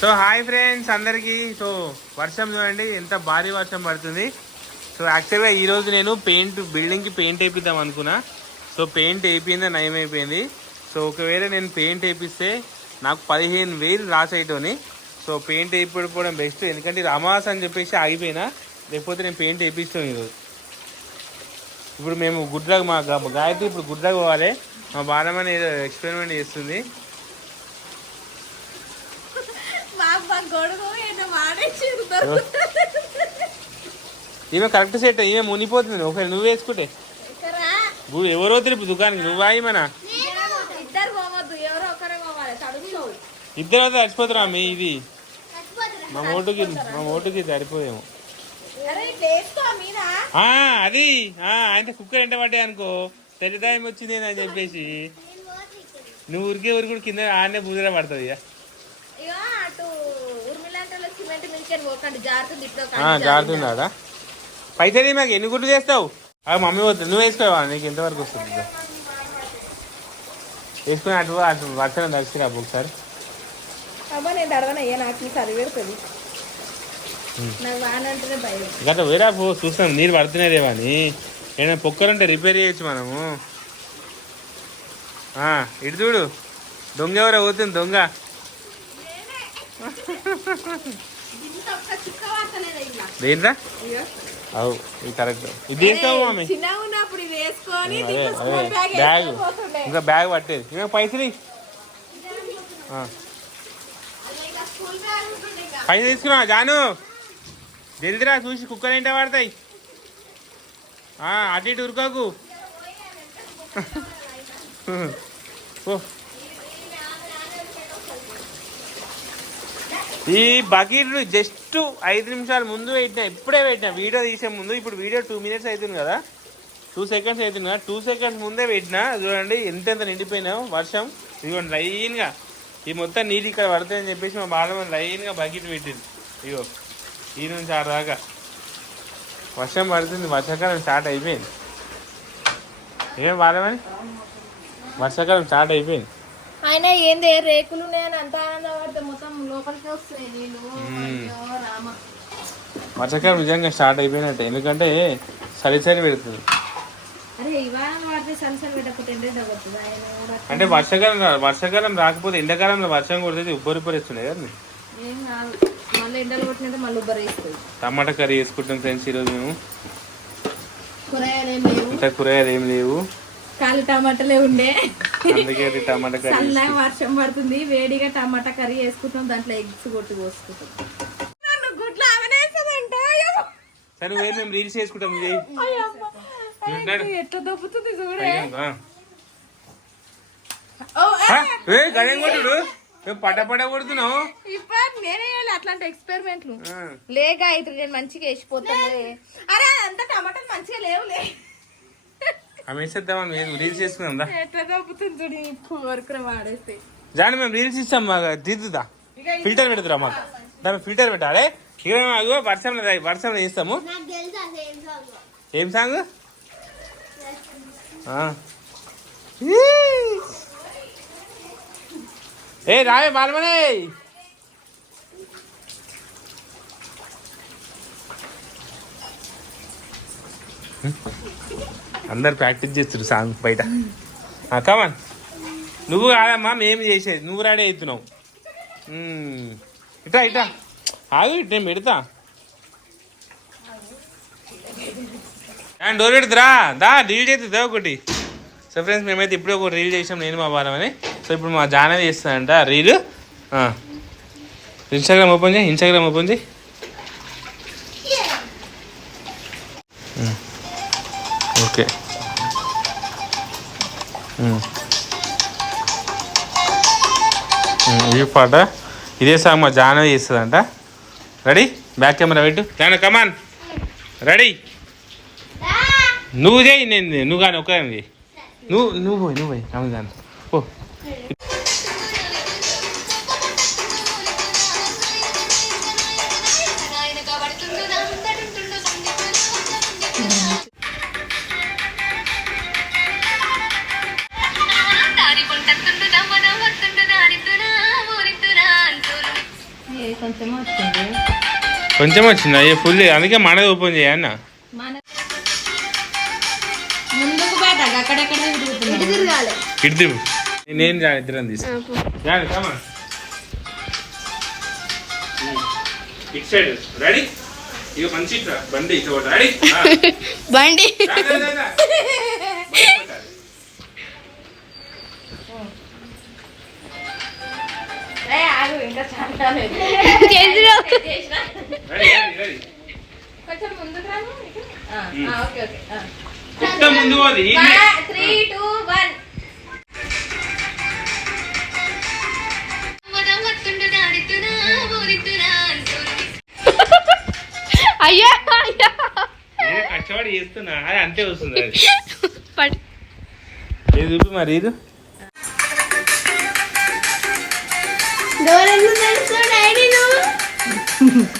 So hi friends అందరికీ. So వర్షం చూడండి ఎంత భారీ వర్షం పడుతుంది. సో యాక్చువల్గా ఈరోజు నేను పెయింట్ బిల్డింగ్కి పెయింట్ వేపిద్దాం అనుకున్నా. సో పెయింట్ వేయిందే నయం అయిపోయింది. సో ఒకవేళ నేను పెయింట్ వేపిస్తే నాకు పదిహేను వేలు లాస్ అయితోని సో పెయింట్ వేయిపోవడం బెస్ట్ ఎందుకంటే ఇది అని చెప్పేసి ఆగిపోయినా లేకపోతే నేను పెయింట్ వేపిస్తాను ఈరోజు. ఇప్పుడు మేము గుడ్లకు మా గాయత్రి ఇప్పుడు గుడ్లకు పోవాలి. మా బాలమని ఏదో ఎక్స్పెరిమెంట్ చేస్తుంది మా అమ్మ గొడుగు ఏంటో మాడేసింది ఈమె కరెక్ట్ సెట్ ఈమె మునిపోతుంది ఒకవేళ నువ్వు వేసుకుంటే? నువ్వు ఎవరో తెలుపు దుకాణానికి నువ్వు ఆయి మన ఇద్దరు ఒకరే అయితే చచ్చిపోతురా మీ ఇది? మా మోటుకి మా మోటుకి సరిపోయేమో. అది. ఆయన కుక్కర్ ఎంట పడ్డాయి అనుకో. తెల్లదాయం వచ్చింది అని చెప్పేసి. నువ్వు ఉరికే ఉరికి కింద ఆడనే బూజరా పడుతుంది ఇక అటు ఉర్మిలాంటలో ఆ, జారుతున్నాడా పైసలు మాకు? ఎన్ని గుడ్లు చేస్తావు? ఆ మమ్మీ వద్దు నువ్వు వేసుకోవా? నీకు ఎంతవరకు వస్తుంది? వేసుకుని అటు అటు వర్షం దక్షిరా ఒకసారి. గట్ల వేరా పో చూస్తాం నీళ్ళు పడుతున్నారేవా అని. ఏదైనా పొక్కలుంటే రిపేర్ చేయొచ్చు మనము. ఆ, ఇటు చూడు. దొంగ ఎవరో పోతుంది దొంగ. దేంట్రా అవు ఇది కరెక్ట్ ఇది వేసుకోవు మమ్మీ బ్యాగ్ ఇంకా బ్యాగ్ పట్టేది. ఇంకా పైసలు పైసలు తీసుకున్నా జాను. జల్దిరా చూసి కుక్కలు ఏంటో పడతాయి? అటు ఇటు ఉరుకోకు. ఓ ఈ బకీర్లు జస్ట్ ఐదు నిమిషాల ముందు పెట్టిన ఇప్పుడే పెట్టినా. వీడియో తీసే ముందు ఇప్పుడు వీడియో టూ మినిట్స్ అవుతుంది కదా. టూ సెకండ్స్ అవుతుంది కదా. టూ సెకండ్స్ ముందే పెట్టినా చూడండి ఎంతెంత నిండిపోయినావు వర్షం. ఇదిగోండి లైన్గా. ఈ మొత్తం నీళ్ళు ఇక్కడ పడతాయని చెప్పేసి మా బాలమ్మ లైన్గా బకెట్ పెట్టింది ఇగో ఈ నుంచి ఆరు దాకా. వర్షం పడుతుంది వర్షాకాలం స్టార్ట్ అయిపోయింది. ఏం బాలమని వర్షాకాలం స్టార్ట్ అయిపోయింది. ఆయన ఏంది రేకులు ఉన్నాయని అంత ఆనందపడితే మొత్తం లోపలికి వస్తాయి నీళ్ళు. రామ. వర్షాకాలం నిజంగా స్టార్ట్ అయిపోయినట్టే. ఎందుకంటే సరి సరి పెడుతుంది. అంటే వర్షాకాలం వర్షాకాలం రాకపోతే ఎండాకాలంలో వర్షం కొడితే ఉబ్బరి ఉబ్బరిస్తుండే కదా టమాటా కర్రీ వేసుకుంటాం ఫ్రెండ్స్ ఈరోజు మేము. కూరగాయలు ఏం లేవు. కాలు టమాటాలే ఉండే. అందుకే అది టమాటా కర్రీ చల్లగా వర్షం పడుతుంది. వేడిగా టమాటా కర్రీ వేసుకుంటాం దాంట్లో ఎగ్స్ కొట్టి పోసుకుంటాం. సరే మేము రీల్స్ చేసుకుంటాం. ఎట్లా దొబ్బుతుంది చూడే. కొడుతున్నావు. ఇప్పుడు నేనే అట్లాంటి ఎక్స్పెరిమెంట్లు. లేక అయితే నేను మంచిగా వేసిపోతాను. అరే అంత టమాటాలు మంచిగా లేవులే. మేము రీల్స్ చేసుకున్నాం దా. ఎట్లా దొబ్బుతుంది చూడు ఇప్పుడు వరకు వాడేస్తే జాని మేము రీల్స్ ఇస్తాం మాకు. దిద్దుదా ఫిల్టర్ పెడుతురా మాకు. దాని ఫిల్టర్ పెట్టాలి. ఇక మేము అదిగో వర్షంలో వర్షంలో చేస్తాము. ఏం సాంగ్. ఏ రావే బాలమనే అందరు ప్రాక్టీస్ చేస్తారు సాంగ్ బయట. కమాన్ నువ్వు కాదమ్మా మేము చేసేది. నువ్వు రెడీ అవుతున్నావు. ఇటా ఇటా ఆగు ఇటు నేను పెడతా. డోర్ పెడుతురా? దా రీల్ చేద్దా ఒకటి. సో ఫ్రెండ్స్ మేమైతే ఇప్పుడే ఒక రీల్ చేసాం నేను మా అని. సో ఇప్పుడు మా జానవి చేస్తానంట రీల్ ఇన్స్టాగ్రామ్ ఓపెన్ చేయి ఇన్స్టాగ్రామ్ ఓపెన్ చేయి. ఓకే. ఈ పాట ఇదే సాంగ్ మా జానవి చేస్తుందంట. రెడీ బ్యాక్ కెమెరా పెట్టు. జాన కమాన్ రెడీ నువ్వు చేయి నేను నువ్వు కానీ చేయి. నువ్వు నువ్వు పోయి నువ్వు పోయి ఆమె దాన్ని కొంచెం వచ్చింది కొంచెం వచ్చింది అయ్యో ఫుల్ అందుకే మనది ఓపెన్ చేయన్న. నేను ఇద్దరం తీసు జాని కమా ఇటు సైడ్. రెడీ ఇక మంచి ఇట్రా, బండి. బండి ముందు. అయ్యా అయ్యా. నేనే కష్టపడి చేస్తున్నా. అది అంతే వస్తుంది అది. చూపి మరి ఇది? డోర్ ఎందుకు తెలుసు డాడీ నువ్వు